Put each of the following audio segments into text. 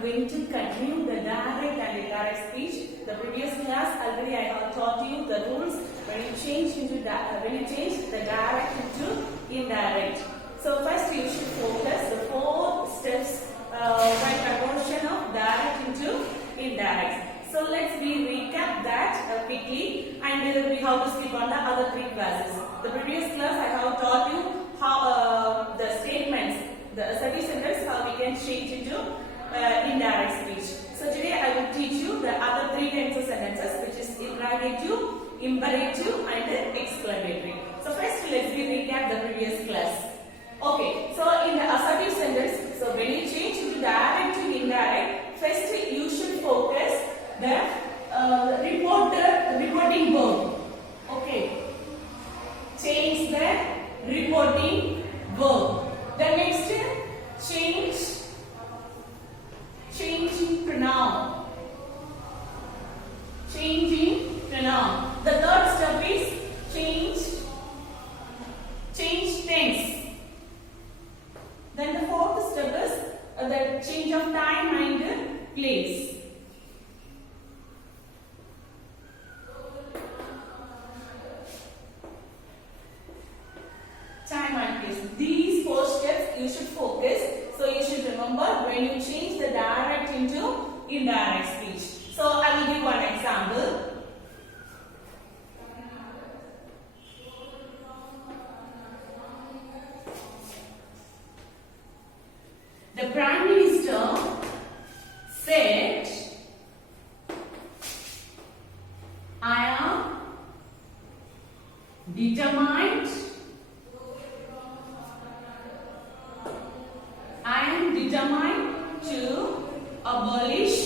I'm going to continue the direct and indirect speech. The previous class already I have taught you the rules when you change the direct into indirect. So first you should focus the 4 steps by conversion of direct into indirect. So let's recap that quickly, and we have to skip on the other 3 classes. The previous class I have taught you how the statements, the assertive sentence, how we can change into indirect speech. So today I will teach you the other 3 kinds of sentences, which is interrogative, imperative and exclamatory. So first let's recap the previous class. Okay, so in the assertive sentence, so when you change into direct to indirect, first you should focus the reporting verb. Okay, change the reporting verb. The next, changing pronoun. Changing pronoun. The third step is change tense. Then the 4th step is the change of time and place. Time and place. These 4 steps you should focus. So you should remember when you change the direct into indirect speech. So I will give one example. The Prime Minister said, I am determined to abolish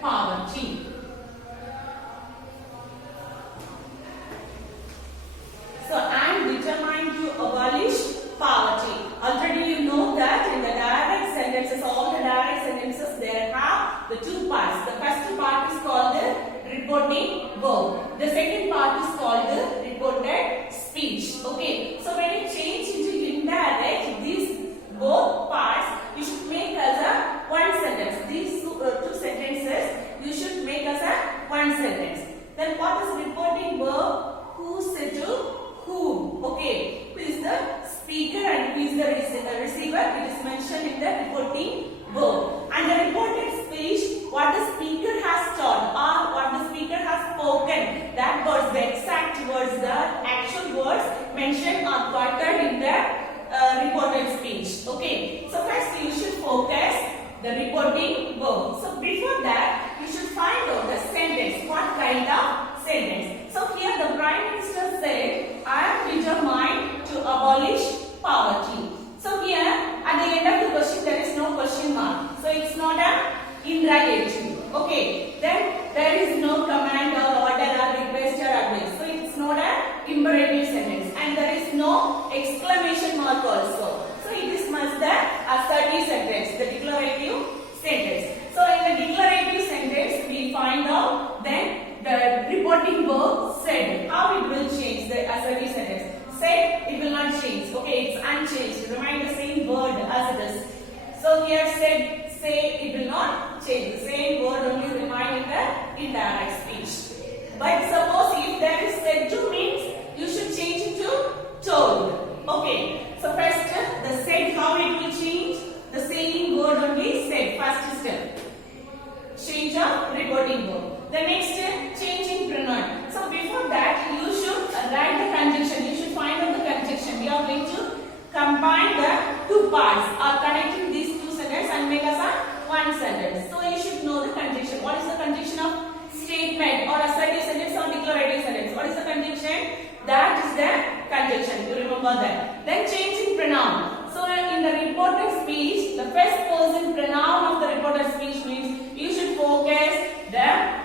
poverty. So I am determined to abolish poverty. Already you know that in the direct sentences, all the direct sentences, there have the 2 parts. The first part is called the reporting verb. The second part is called the reported speech. Okay. So when you change into indirect, these both parts you should make as a one sentence. These 2 sentences you should make as a one sentence. Then what is reporting verb? Who said to whom? Okay. Who is the speaker and who is the receiver? It is mentioned in the reporting verb. And the reported speech, what the speaker has taught or what the speaker has spoken, that words, the exact words, the actual words mentioned or quoted in the reported speech. Okay. So first you should focus the reporting verb. So before that you should find out the sentence. What kind of sentence? So here the Prime Minister said, I am determined to abolish poverty. So here at the end of the question there is no question mark. So it's not an interrogative. Okay. Then there is no command or order or request or advice. So it's not an imperative sentence. And there is no exclamation mark also. So it is must the assertive sentence, the declarative sentence. So in the declarative sentence we find out then the reporting verb said. How it will change the assertive sentence? Said, it will not change. Okay, it's unchanged. Remain the same word as it is. So here said, say, it will not change. The same word only remain in the indirect speech. But suppose if there is said to means, you should change it to told. Okay. So first, the said, how it will change? The same word only said. First step. Change of reporting verb. The next step, changing pronoun. So before that, you should write the conjunction. You should find out the conjunction. We are going to combine the 2 parts or connecting these 2 sentences and make us a one sentence. So you should know the conjunction. What is the conjunction of statement or assertive sentence or declarative sentence? What is the conjunction? That is the conjunction. You remember that. Then changing pronoun. So in the reported speech, the first person pronoun of the reported speech means you should focus the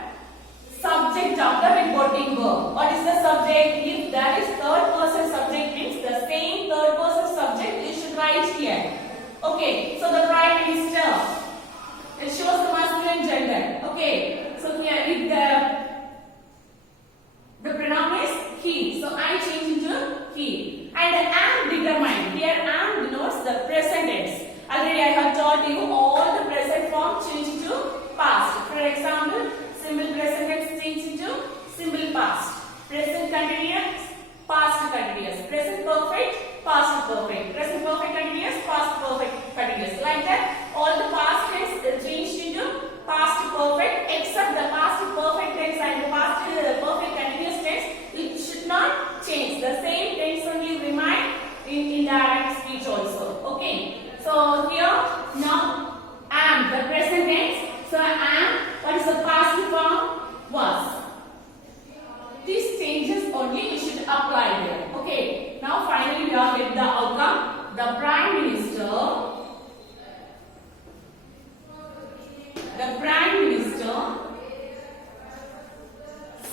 subject of the reporting verb. What is the subject? If that is third person subject means the same third person subject you should write here. Okay, so the Prime Minister, it shows the masculine gender. Okay, so here if the pronoun is he, so I change into he. And am determined, here am denotes the present tense. Already I have taught taught you all the present form change into past. For example, simple present tense change into simple past. Present continuous, past continuous. Present perfect, past perfect. Present perfect continuous, past perfect continuous. Like that, all the past tense changed into past perfect, except the past perfect tense and the past perfect continuous tense. It should not change. The same tense only remain in indirect speech also. Okay. So here now am the present tense. So am, what is the past form? Was. These changes only we should apply there. Okay. Now finally we are with the outcome. The Prime Minister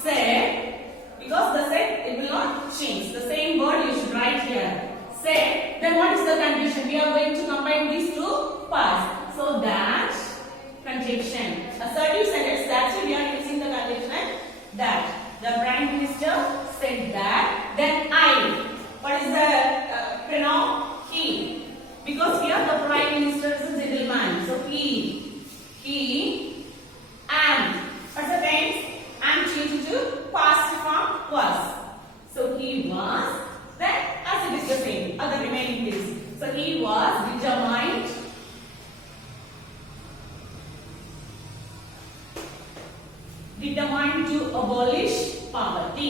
said, because the said it will not change. The same word you should write here. Said, then what is the condition? We are going to combine these two parts. So that conjunction. Assertive sentence, that's why we are using the conjunction that. The Prime Minister said that, then I. What is the pronoun? He. Because here the Prime Minister is a gentleman. So he, am. What's the tense? Am changed to past form was. So he was, then as it is the same, other remaining things. So he was determined to abolish poverty.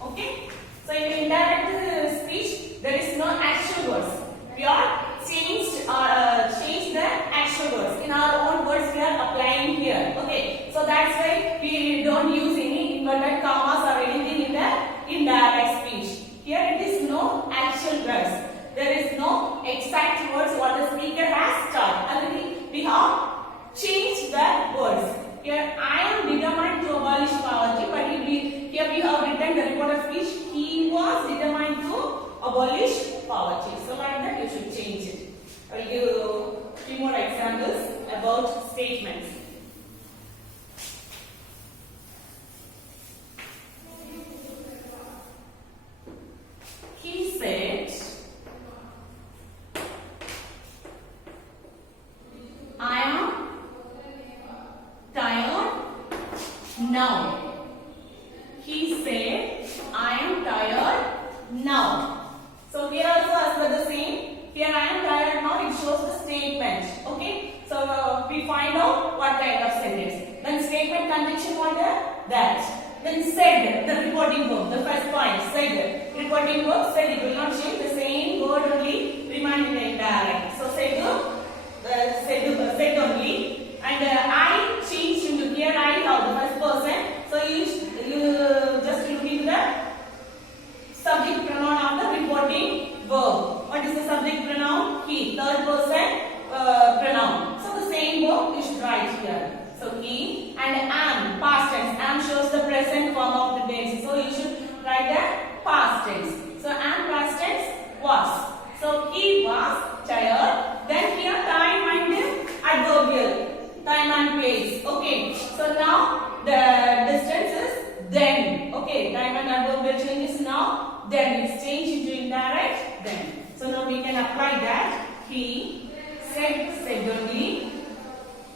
Okay? So in indirect speech, there is no actual words. We are changed the actual words. In our own words, we are applying here. Okay? So that's why we don't use any inverted commas or anything in the indirect speech. Here it is no actual words. There is no exact words what the speaker has taught. Already we have changed the words. Here I am determined to abolish poverty, but here we have written the reported speech. He was determined to abolish poverty. So like that you should change it. I will give few more examples about statements. He said, I am tired now. He said, I am tired now. So here also as per the same. Here I am tired now. It shows the statement. Okay. So we find out what kind of sentence. Then statement conjunction order that. Then said, the reporting verb. The first point said. Reporting verb said, it will not change. The same word only remain in the indirect. So said only, and I changed into here I have the first person. So you just look into the subject pronoun of the reporting verb. What is the subject pronoun? He. Third person pronoun. So the same verb you should write here. So he and am, past tense. Am shows the present form of the tense. So you should write the past tense. So am past tense was. So he was tired. Then here time and adverbial, time and place. Okay. So now the distance is then. Okay. Time and adverbial changes now. Then it's changed into indirect then. So now we can apply that. He said only.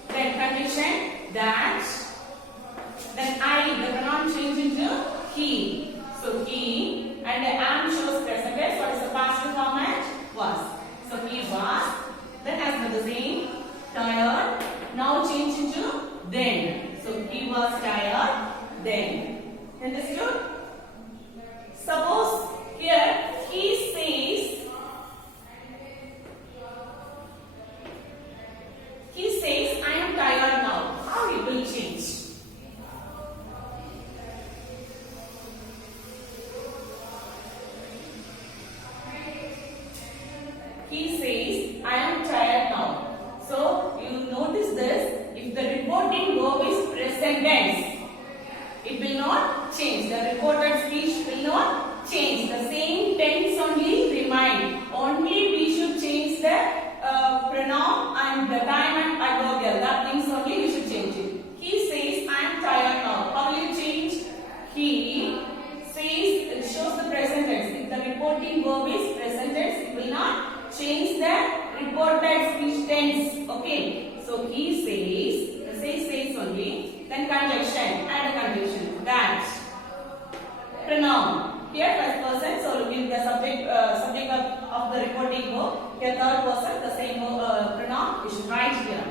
Then condition that. Then I, the pronoun changed into he. So he and am shows present tense. What is the past format? Was. So he was. Then as per the same, tired. Now change into then. So he was tired then. Understood? Suppose here he says I am tired now. How it will change? He says I am tired now. So you notice this. If the reporting verb is present tense, it will not change. The reported speech will not change. The same tense only remain. Only we should change the pronoun and the time and adverbial. That things only we should change it. He says I am tired now. How will you change? He says, it shows the present tense. condition. Add a condition. That pronoun. Here first person, so look in the subject of the reporting verb. Here third person, the same pronoun is right here.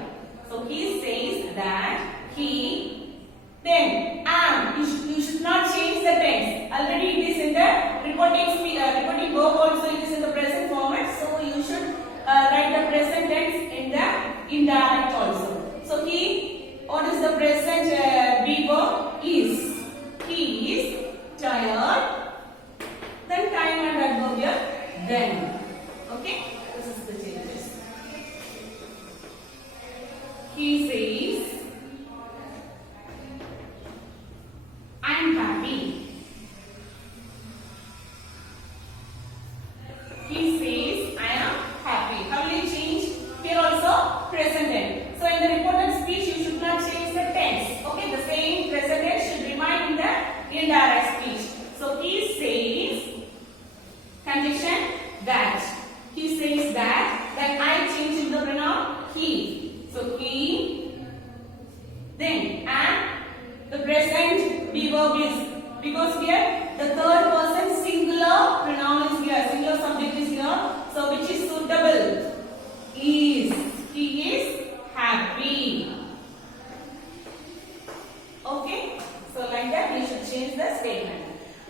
So he says that he, then am. You should not change the tense. Already it is in the reporting verb also it is in the present format. So you should write the present tense in the indirect also. So he, what is the present verb? Is. He is tired. Then time and adverbial then. Okay, this is the changes. He says, I am happy. He says, I am happy. How will you change? Here also present tense. So in the reported speech, you should not change the tense. Okay, the same present tense should remain in the indirect speech. So he says, condition that. He says that I change in the pronoun he. So he, then and the present verb is, because here the third person singular pronoun is here, singular subject is here. So which is suitable? Is. He is happy. Okay. So like that we should change the statement.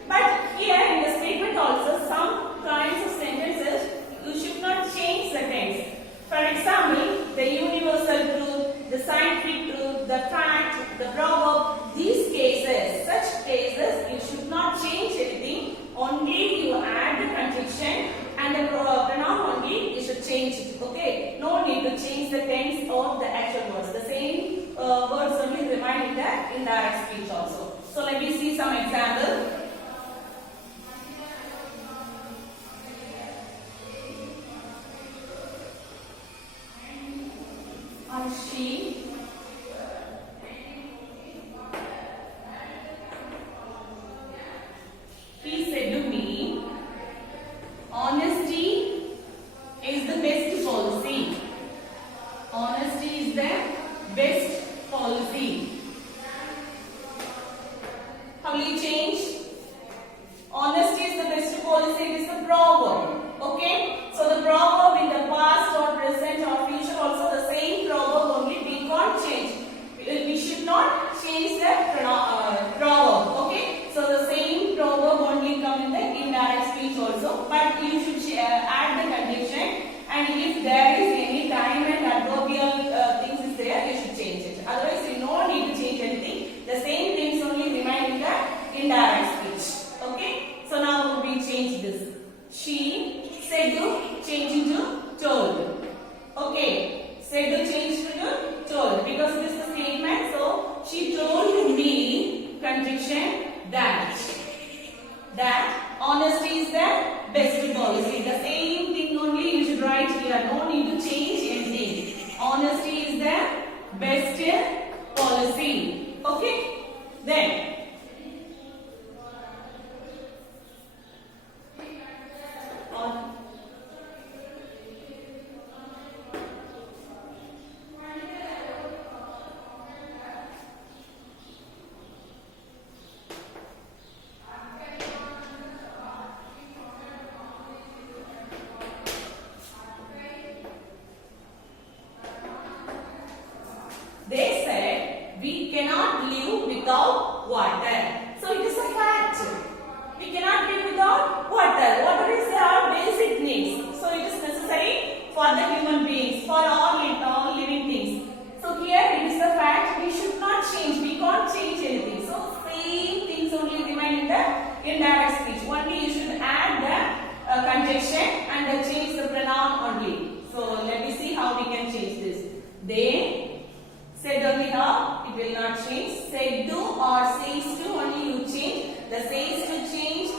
But here in the statement also some kinds of sentences you should not change the tense. For example, the universal truth, the scientific truth, the fact, the proverb, these cases, such cases you should not change anything. Only you add the conjunction and the pronoun only you should change it. Okay, no need to change the tense or the actual words. The same words only remain in the indirect speech also. So let me see some example. She he said to me, honesty is the best policy. Honesty is the best policy. How will you change? Honesty is the best policy. It is the proverb. Okay. So the proverb in the past or present or future also the same proverb only. We can't change. We should not change the proverb. Okay. So the same proverb only come in the indirect speech also. But you should add the condition. And if there is any time and adverbial things is there, you should change it. Otherwise, you no need to change anything. The same things only remain in the indirect speech. Okay. So now we change this. She said to change into told. Okay. Said to change to told. Because this is a statement. So she told me conjunction that. That honesty is the best policy. The same thing only you should write here. No need to change anything. Honesty is the best policy. Okay. Then. They said we cannot live without water. So it is a fact. We cannot live without water. Water is our basic needs. So it is necessary for the human beings, for all living things. So here it is the fact. We should not change. We can't change anything. So same things only remain in the indirect speech. Only you should add the conjunction and change the pronoun only. So let me see how we can change this. They said only here, it will not change. Said to or says to only you change. The says to change,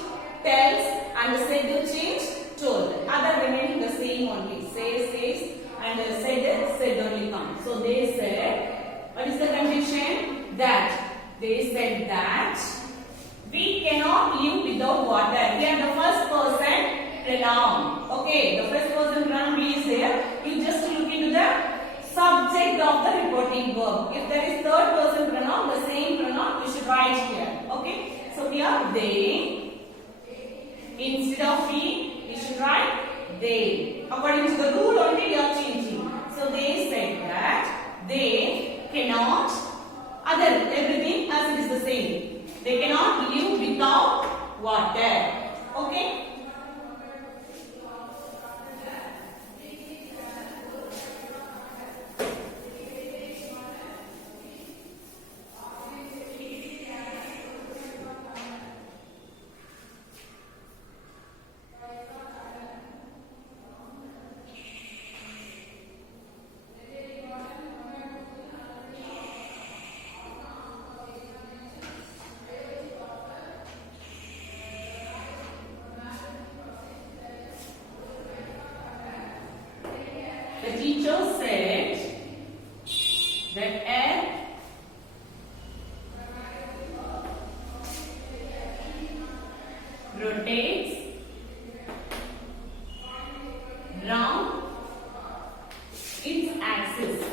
tells, and the said to change, told. Other remaining the same only. Says, and said only come. So they said, what is the condition? That. They said that we cannot live without water. Here the first person pronoun. Okay, the first person pronoun is there. You just look into the subject of the reporting verb. If there is third person pronoun, the same pronoun they. Instead of we should write they. According to the rule only we are changing. So they said that they cannot, other everything as it is the same. They cannot live without water. Okay. The teacher said that air rotates round its axis.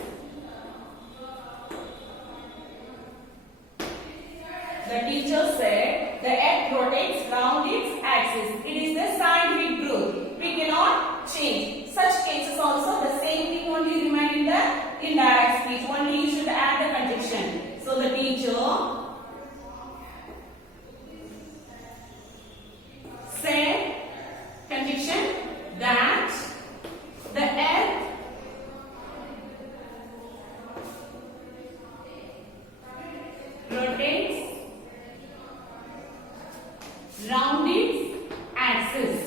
The teacher said the earth rotates round its axis. It is the scientific truth. We cannot change. Such cases also the same thing only remain in the indirect speech. Only you should add the conjunction. So the teacher said conjunction that the earth rotates round its axis.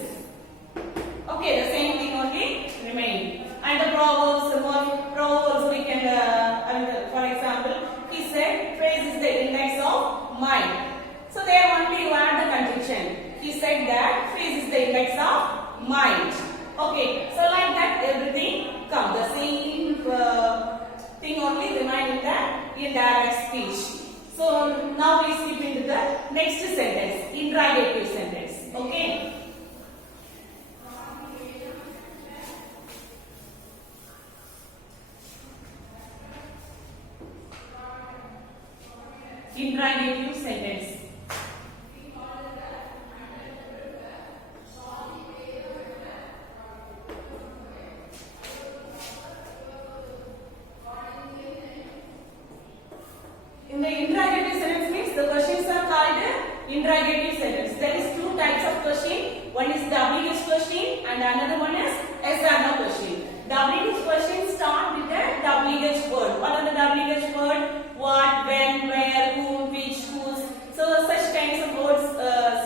Okay, the same thing only remain. And the proverbs, more proverbs we can, for example, he said, praise is the index of mind. So there only you add the conjunction. He said that praise is the index of mind. Okay, so like that everything comes. The same thing only remain in the indirect speech. So now we skip into the next sentence, interrogative sentence. Okay. Interrogative sentence. In the interrogative sentence means the questions are called interrogative sentence. There is two types of question. One is the WH question and another one is yes or no question. WH question start with the WH word. What are the WH word? What, when, where, whom, which, whose. So such kinds of words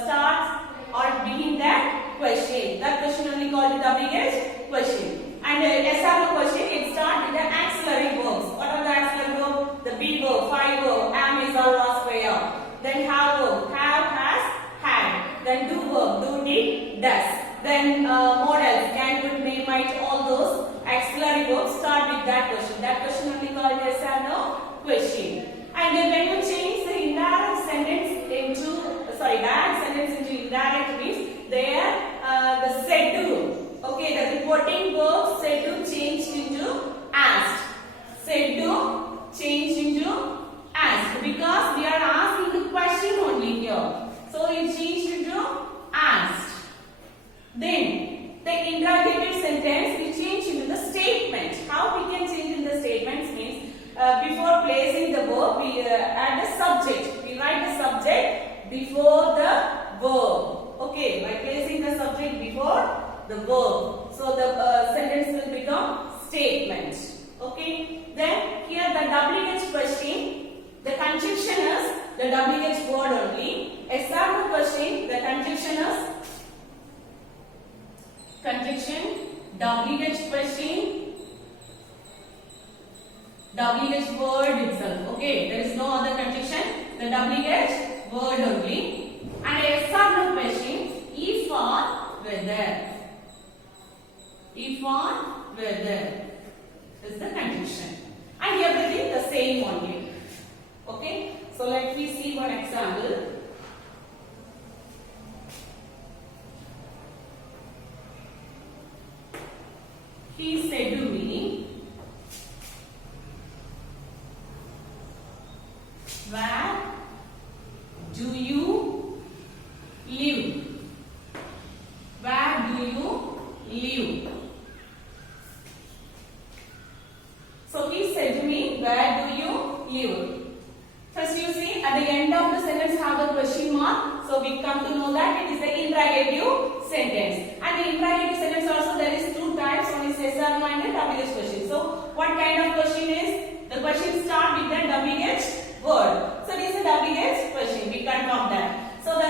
start or begin that question. That question only called the WH question. And yes or no question, it starts with the auxiliary verbs. What are the auxiliary verbs? The be verb, five verb, am, is, or, was, were. Then have verb, have, has, had. Then do verb, do, did, does. Then modals, can, could, may, might, all those auxiliary verbs start with that question. That question only called yes or no question. And then when you change the indirect sentence into, direct sentence into indirect means there the said to. Okay, the reporting verb said to changed into asked. Said to changed into asked because we are asking the question only here. So it changed into asked. Then the interrogative sentence we change into the statement. How we can change in the statements means before placing the verb we add the subject. We write the subject before the verb. Okay, by placing the subject before the verb. So the sentence will become statement. Okay. Then here the WH question, the conjunction is the WH word only. Yes or no question, the conjunction is WH question, WH word itself. Okay, there is no other conjunction, the WH word only. And a yes or no question, if or whether. If or whether is the conjunction. And everything the same only. Okay, so let me see one example. He said to me, where do you sentences have the question mark. So we come to know that it is the interrogative sentence. And the interrogative sentence also there is two types. One is yes or no and a WH question. So what kind of question is? The question start with the WH word. So this is a WH question. We confirm that. So the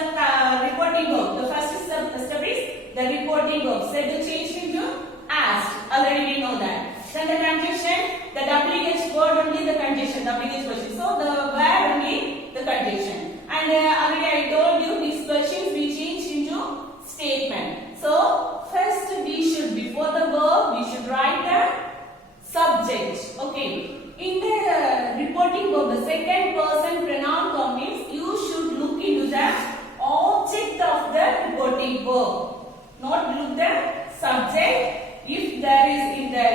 reporting verb. The first step is the reporting verb. Said to change into asked. Already we know that. Then the conjunction, the WH word only the conjunction, WH question. So the where only the conjunction. And already I told you these questions we change into statement. So first we should, before the verb, we should write the subject. Okay. In the reporting verb, the second person pronoun form means you should look into the object of the reporting verb. Not look the subject. If there is in the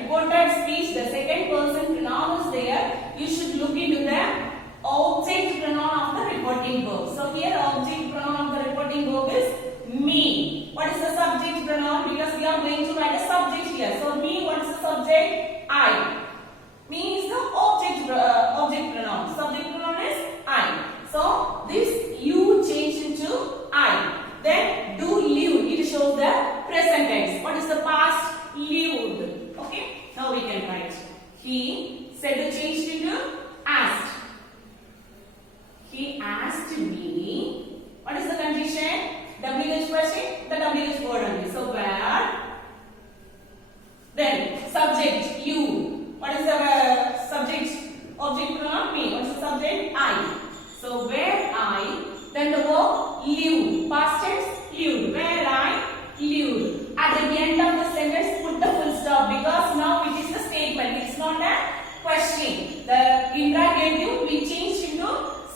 reported speech the second person pronoun is there, you should look into the object pronoun of the reporting verb. So here object pronoun of the reporting verb is me. What is the subject pronoun? Because we are going to write a subject here. So me, what is the subject? I. Me is the object pronoun. Subject pronoun is I. So this you change into I. Then do live. It shows the present tense. What is the past? Lived. Okay. Now we can write. He said to change into asked. He asked me. What is the condition? WH question. The WH word only. So where? Then subject you. What is the subject? Object pronoun me. What is the subject? I. So where I. Then the verb live. Past tense lived. Where I lived. At the end of the sentence, put the full stop because now it is a statement. It's not a question. The interrogative we changed into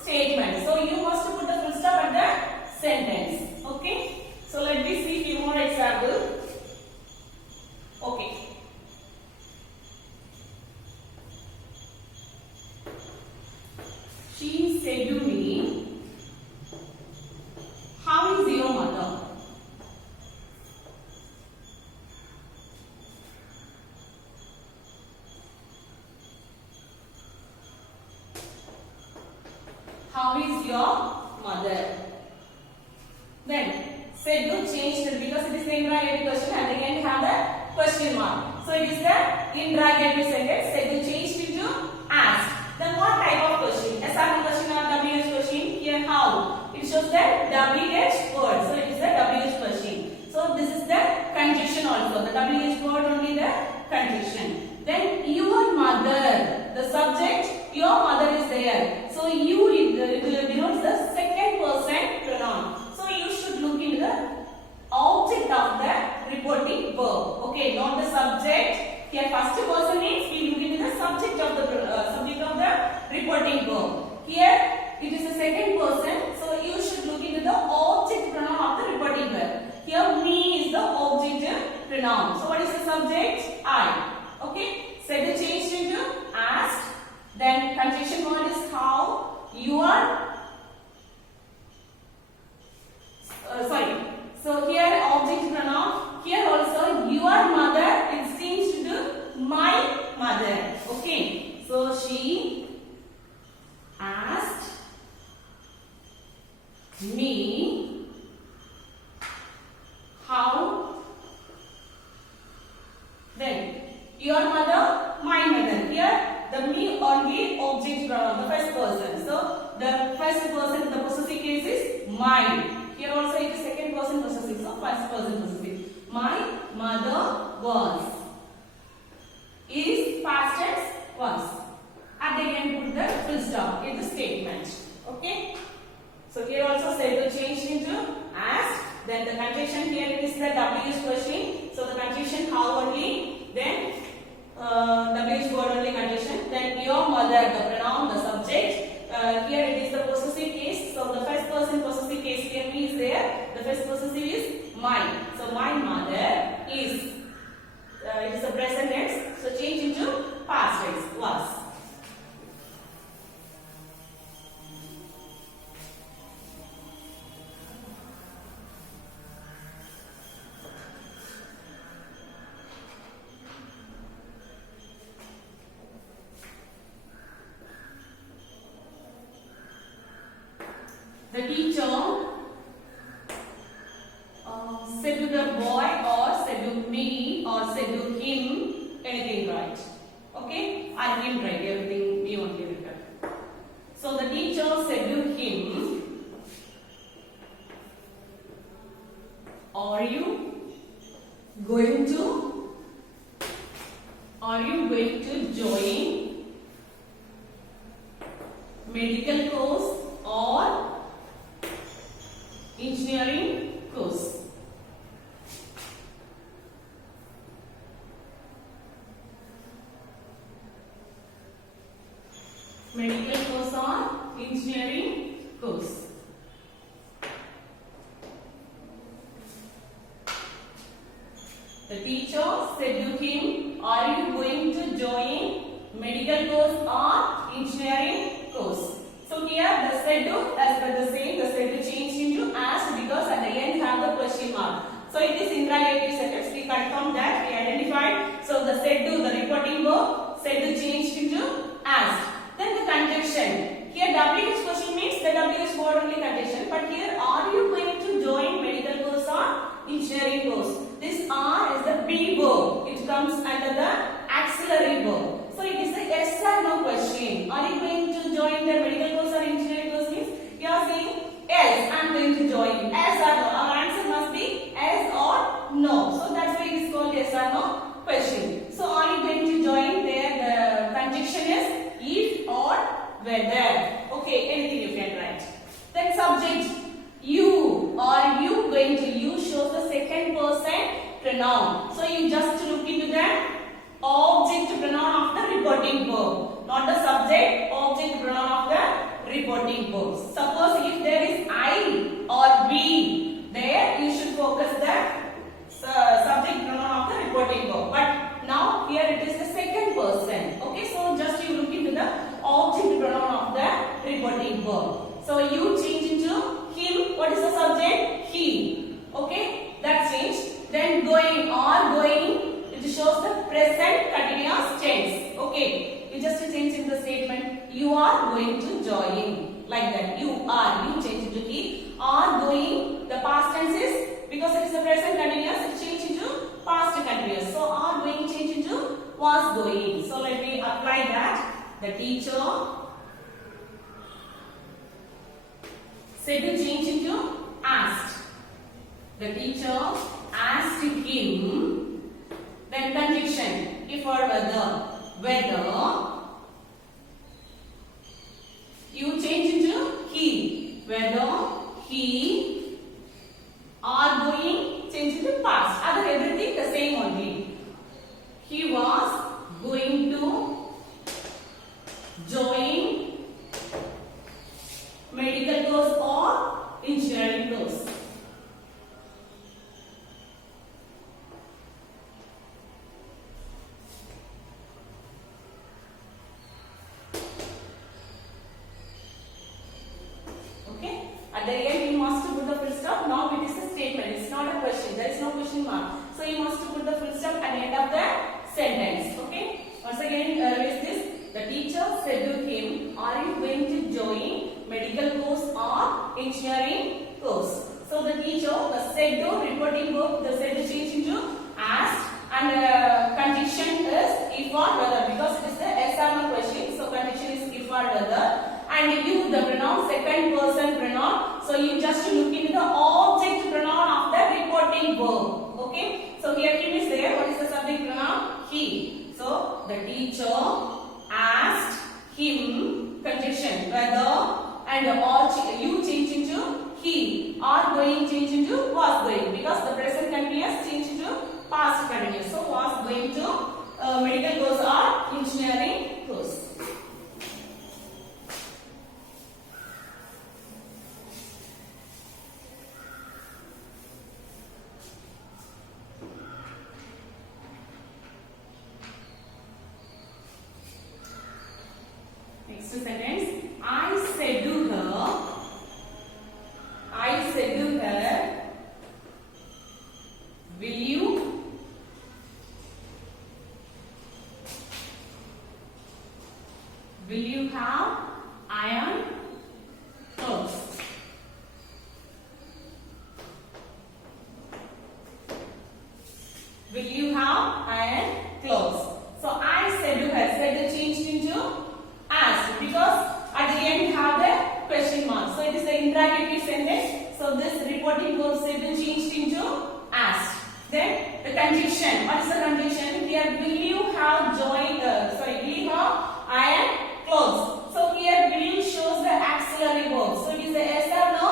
statement. So you must put the full stop at the sentence. Okay. So let me see few more examples. Okay. She said to me, how is your mother? How is your mother? Then said to change the, because it is the interrogative question and again have the question mark. So it is the interrogative sentence. Said to change into asked. Then what type of question? SR question or WH question? Here how? It shows the WH word. So it is the WH question. So this is the conjunction also. The WH word only the conjunction. Then your mother. The subject, your mother is there. So you denotes the second person pronoun. So you should look into the object of the reporting verb. Okay, not the subject. Here first person means we look into the subject of the reporting verb. Here it is the second person, so you should look into the object pronoun of the reporting verb. Here me is the object pronoun. So what is the subject? I. Okay. Said to change into asked. Then conjunction word is how. You are. Sorry. So here object pronoun. Here also your mother is changed to my mother. Okay. So she asked me how. Then your mother, my mother. Here the me only object pronoun, the first person. So the first person, the possessive case is my. Here also it is second person possessive. So first person possessive. My mother was. Is past tense was. And they can put the full stop in the statement. Okay. So here also said to change into asked. Then the conjunction here it is the WH question. So the conjunction how only. Then WH word only conjunction. Then your mother, the pronoun, the subject. Here it is the possessive case. So the first person possessive case here is there. The first possessive is my. So my mother is. It is the present tense. So change into past tense was. the teacher said to the boy or said to me or said to him, anything right. Okay, I him right, everything we only written. So the teacher said to him, are you going to join medical course or engineering course? Medical course or engineering course? The teacher said to him, are you going to join medical course or engineering course? So here the said to, as per the same, the said to changed into asked because at the end have the question mark. So it is interrogative sentence. We confirm that, we identified. So the said to, the reporting verb, said to changed into asked. Then the conjunction. Here WH question means the WH word only conjunction. But here are you going to join medical course or engineering course? This are is the be verb. It comes under the auxiliary verb. So it is a yes or no question. Are you going to join the medical course or engineering course means you are saying yes, I am going to join. Yes or no. Our answer must be yes or no. So that's why it is called yes or no question. So are you going to join there? The conjunction is if or whether. Okay, anything you can write. Then subject you. Are you going to? You shows the second person pronoun. So you just look into the object pronoun of the reporting verb, not the subject. Object pronoun of the reporting verb. Suppose if there is I or we, there you should focus the subject pronoun of the reporting verb. But now here it is the second person. Okay, so just you look into the object pronoun of the reporting verb. So you change into him. What is the subject? He. Okay, that changed. Then going or going, it shows the present continuous tense. Okay, you just change in the statement. You are going to join, like that. You are. You change into he. Are going. The past tense is because it is the present continuous. It change into past continuous. So are going change into was going. So let me apply that. The teacher said to change into asked. The teacher asked him. Then conjunction if or whether. Whether you change into he. Whether he are going change into past. Other everything the same only. He was going to join medical course or engineering course. Okay, at the end you must put the full stop. Now it is a statement, it's not a question, there is no question mark. So you must put the full stop at the end of the sentence. Okay, once again revise this. The teacher said to him, are you going to join medical course or engineering course? So the teacher, the said to reporting verb, the said to change into asked, and conjunction is if or whether because it is the yes or no question. So conjunction is if or whether, and you the pronoun second person pronoun. So you just look into the object pronoun of the reporting verb. Okay. So here him is there. What is the subject pronoun? He. So the teacher asked him, conjunction whether, and all you change into he. Are going change into was going because the present continuous change into past continuous. So was going to medical course or engineering course. Next sentence. I said to her, will you it is the interrogative sentence. So this reporting verb said to changed into asked. Then the conjunction. What is the conjunction? Here, will you have joined? Will you have iron clothes? So here, will you shows the auxiliary verb. So it is the yes or no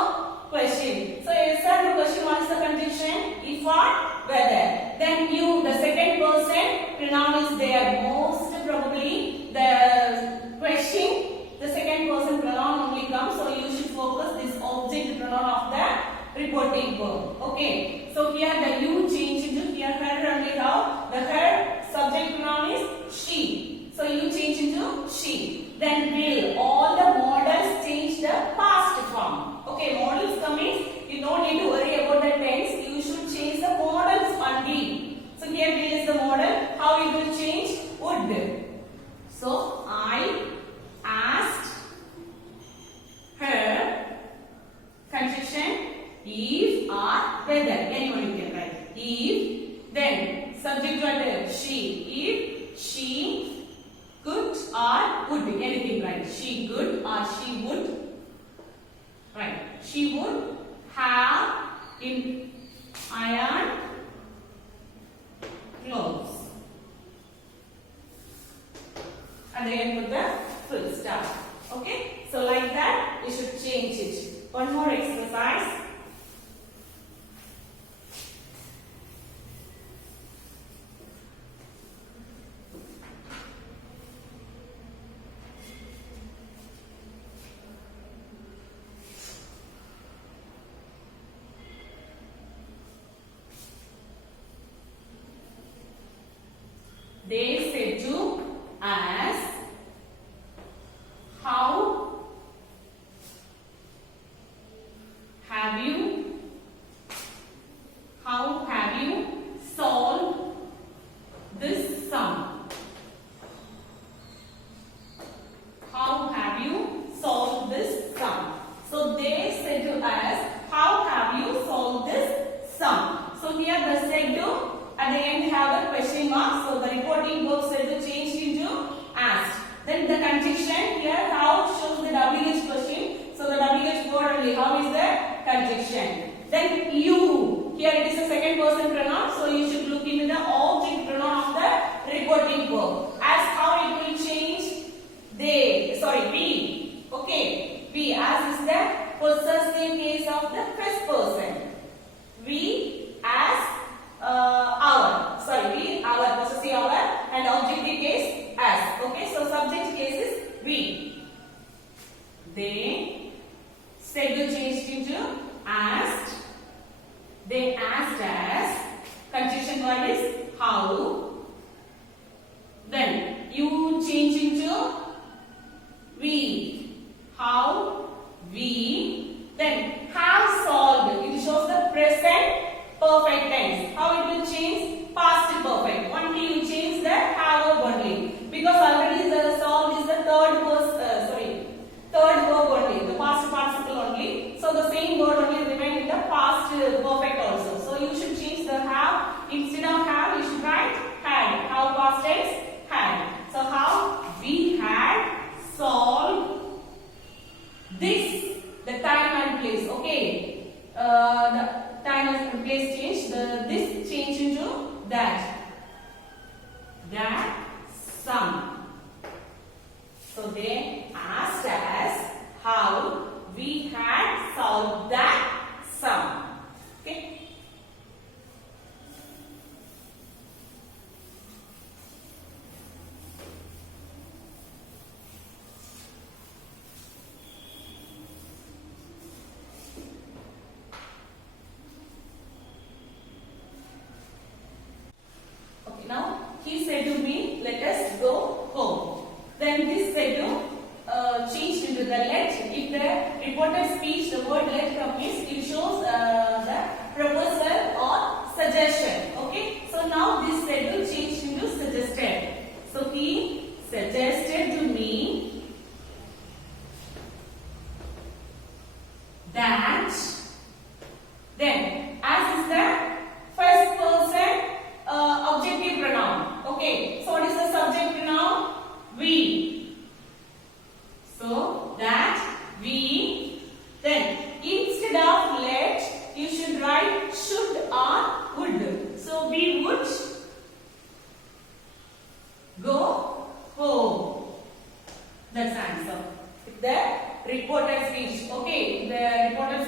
question. So yes or no question. What is the conjunction? If or whether. Then you, the second person pronoun is there. Most probably the question, the second person pronoun only comes. So you should focus this object pronoun of the reporting verb. Okay. So here the you change into here her only have the her subject pronoun is she. So you change into she. Then will, all the models change the past form. Okay, models coming, you don't need to worry about the tense. You should change the models only. So here will is the model. How you will change? Would. So I asked her, conjunction if or whether. Anyone you can write. If, then subject verb she. If she could or would. Anything right. She could or she would. Right. She would have in iron clothes. And then put the full stop. Okay. So like that we should change it. One more exercise. They said to us, how have you solved this sum? How have you solved this sum? So they said to us, how have you solved this sum? So here the said to, at the end have a question mark. So the reporting verb said to change into asked. Then the conjunction here how shows the WH question. So the WH word only. How is the conjunction? Then you. Here it is a second person pronoun. So you should look into the object pronoun of the reporting verb. As how it will change? We. Okay. We as is the possessive case of the first person. We as our possessive our and objective case as. Okay, so subject case is we. They said to change into asked. They asked us. Conjunction word is how. Then you change into we. How we. Then have solved. It shows the present perfect tense. How it will change? Past perfect. Only you change the have only. Because already the solved is the third verb only. The past participle only. So the same word only remain in the past perfect also. So you should change the have. Instead of have, you should write had. How past tense? Had. So how we had solved this. The time and place. Okay. The time and place change. This change into that sum. So they asked us how we had solved that sum. Okay. Now he said to me, let us go home. Then this said to change into the let. If the reported speech, the word let comes, it shows the proposal or suggestion. Okay. So now this said to change into suggested. So he suggested to me that. Then as is the first person objective pronoun. Okay. So what is the subject pronoun? We. So that we. Then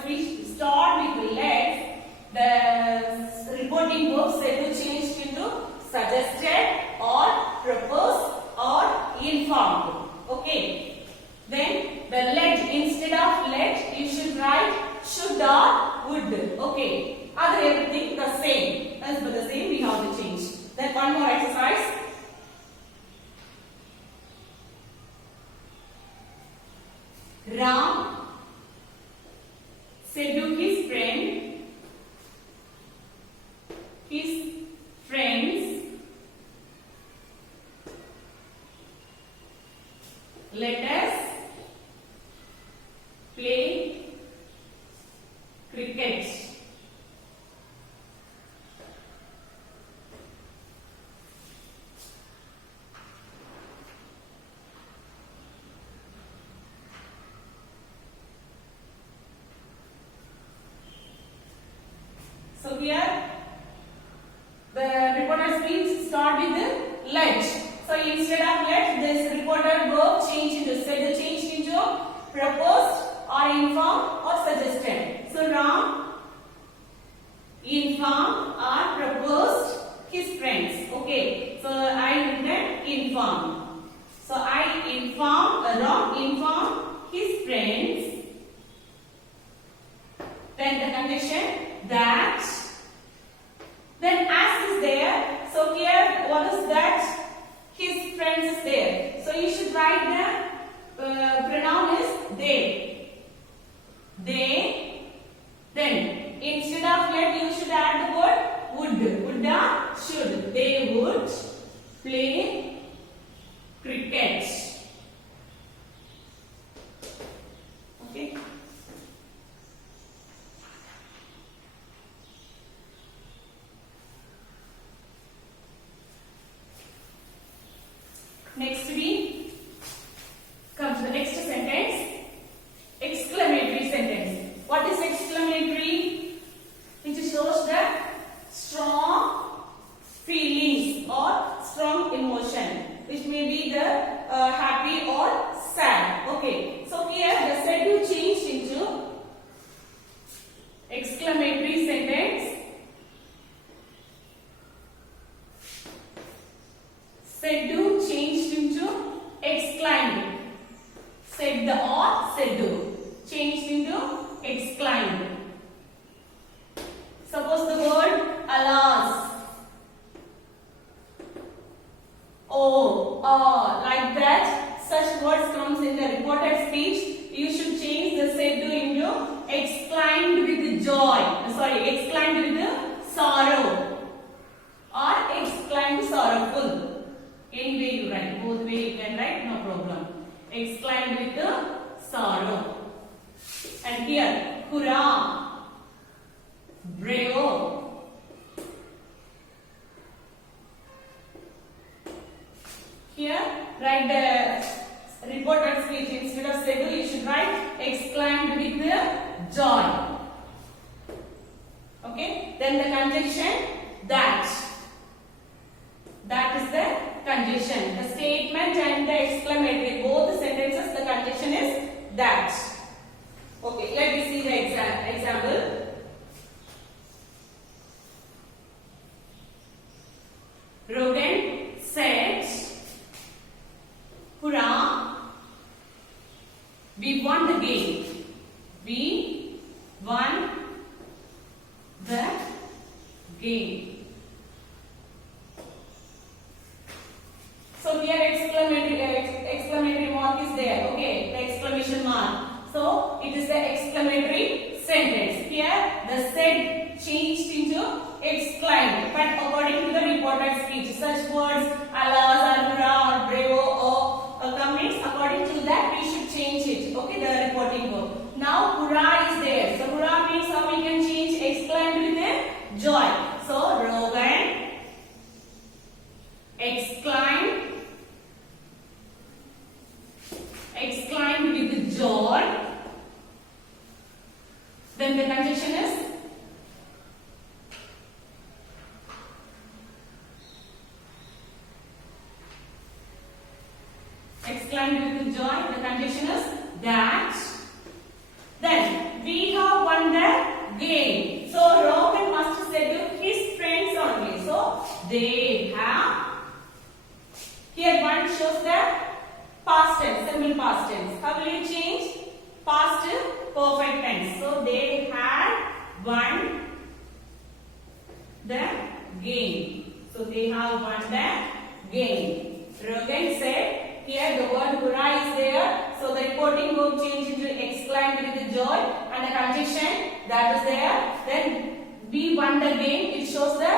speech start with let, the reporting verb said to change into suggested or proposed or informed. Okay. Then the let, instead of let you should write should or would. Okay. Other everything the same. As for the same we have to change. Then one more exercise. Ram said to his friends, let us play cricket. So here the reported speech start with let. So instead of let, this reported verb change into said, change into proposed or informed or suggested. So Ram informed or proposed his friends. Okay. So I written informed. So I Ram informed his friends. Then the condition that, then as is there. So here what is that? His friends is there. So you should write the pronoun is they. They. Then instead of let you should add the word would. Would or should. They would play cricket. Okay. Next we come to the next sentence, exclamatory sentence. What is exclamatory? It shows the strong feelings or strong emotion, which may be the happy or sad. Okay. So here the said to change into exclamatory sentence. Said to changed into exclaimed. Said the or said to changed into exclaimed. Suppose the word alas, oh, like that, such words comes in the reported speech. You should change the said to into exclaimed with joy. Exclaimed with sorrow or exclaimed sorrowful. Any way you write, both way you can write, no problem. Exclaimed with the sorrow. And here, hurrah, bravo. Here, write the reported speech. Instead of said, you should write exclaimed with the joy. Okay. Then the conjunction that. That is the conjunction. The statement and the exclamatory, both the sentences, the conjunction is that. Okay, let me see the example. Rodent said, hurrah, we won the game. We won the game. So here exclamatory mark is there. Okay, the exclamation mark. So it is the exclamatory sentence. Here the said changed into exclaimed, but according to the reported speech, such words alas or hurrah or bravo or comments, according to that we should change it. Okay, the reporting verb. Now hurrah is there. So hurrah means how we can change exclaimed with a joy. So Rogan exclaimed with joy. Then the conjunction is exclaimed with joy. The conjunction is that. Then we have one they have won the game. Rogan said, here the word hurrah is there. So the reporting verb changed into exclaimed with joy, and the conjunction that is there. Then we won the game. It shows the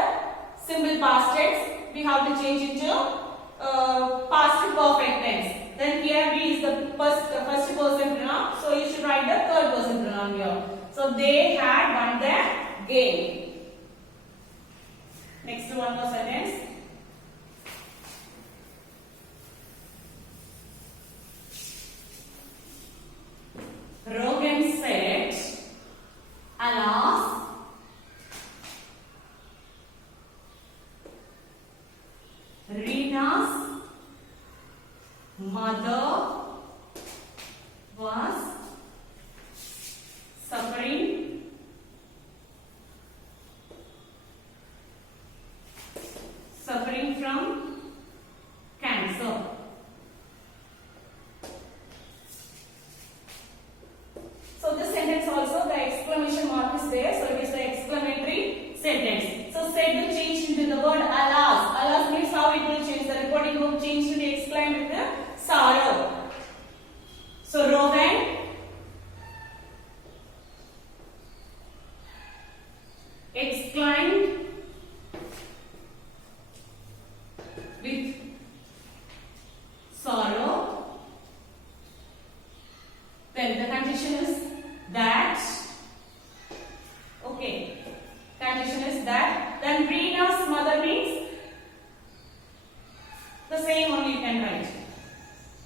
simple past tense. We have to change it to past perfect tense. Then here we is the first person pronoun. So you should write the third person pronoun here. So they had won the game. Next one more sentence. Rogan said, alas, Rina's mother was suffering from cancer. So this sentence also, the exclamation mark is there, so it is the exclamatory sentence. So said will change into the word alas. Alas means how it will change. The reporting verb change to be exclaimed with the sorrow. So Rogan exclaimed with sorrow. Then the condition is that. Okay. Condition is that. Then Rina's mother means the same only you can write.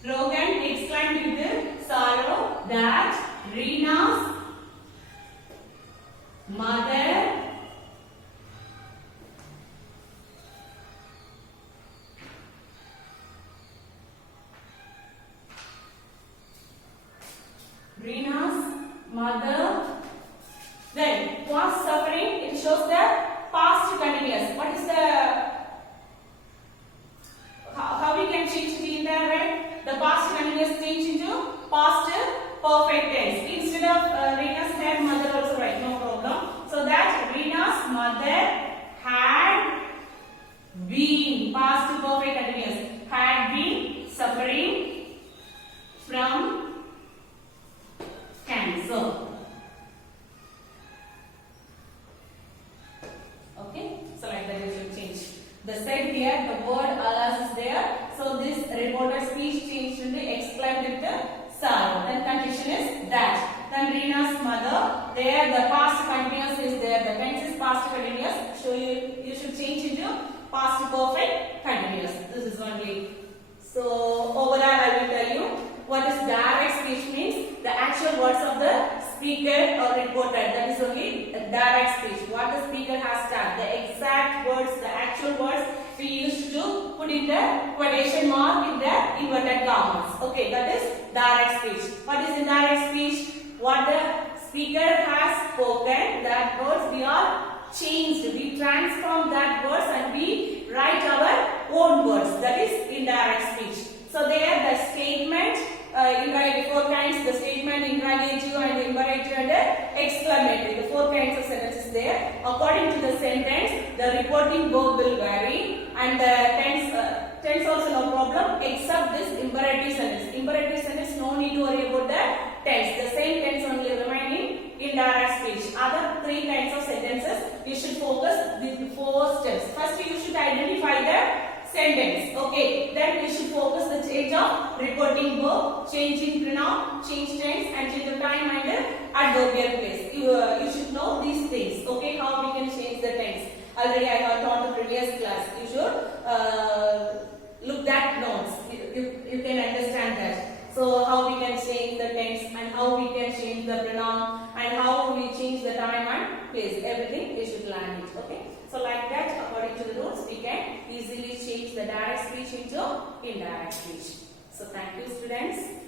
Rogan exclaimed with sorrow that Rina's mother then was suffering. It shows the past continuous. What is the how we can change it in there, right? The past continuous change into past perfect tense. Instead of Rina's had mother also write, no problem. So that Rina's mother had been, past perfect continuous, had been suffering from cancer. Okay, so like that we should change. The said here, the word alas is there. So this reporter speech changed to be exclaimed with the sorrow. Then condition is that. Then Rina's mother, there the past continuous is there. The tense is past continuous. So you should change into past perfect continuous. This is only. So overall I will tell you what is direct speech means. The actual words of the speaker or reporter, that is only direct speech. What the speaker has done, the exact words, the actual words we used to put in the quotation mark in the inverted commas. Okay, that is direct speech. What is indirect speech? What the speaker has spoken, that words we are changed. We transform that words and we write our own words. That is indirect speech. So there the statement, four kinds, the statement, interrogative and imperative and exclamatory. The four kinds of sentences there. According to the sentence, the reporting verb will vary and the tense also no problem except this imperative sentence. Imperative sentence, no need to worry about the tense. The same tense only remaining in direct speech. Other three kinds of sentences, you should focus with four steps. First, you should identify the sentence. Okay, then we should focus the change of reporting verb, change in pronoun, change tense and change the time and adverbial place. You should know these things. Okay, how we can change the tense. Already I have taught the previous class. You should look that notes. You can understand that. So how we can change the tense and how we can change the pronoun and how we change the time and place. Everything we should learn it. Okay. So like that, according to the rules, we can easily change the direct speech into indirect speech. So thank you, students.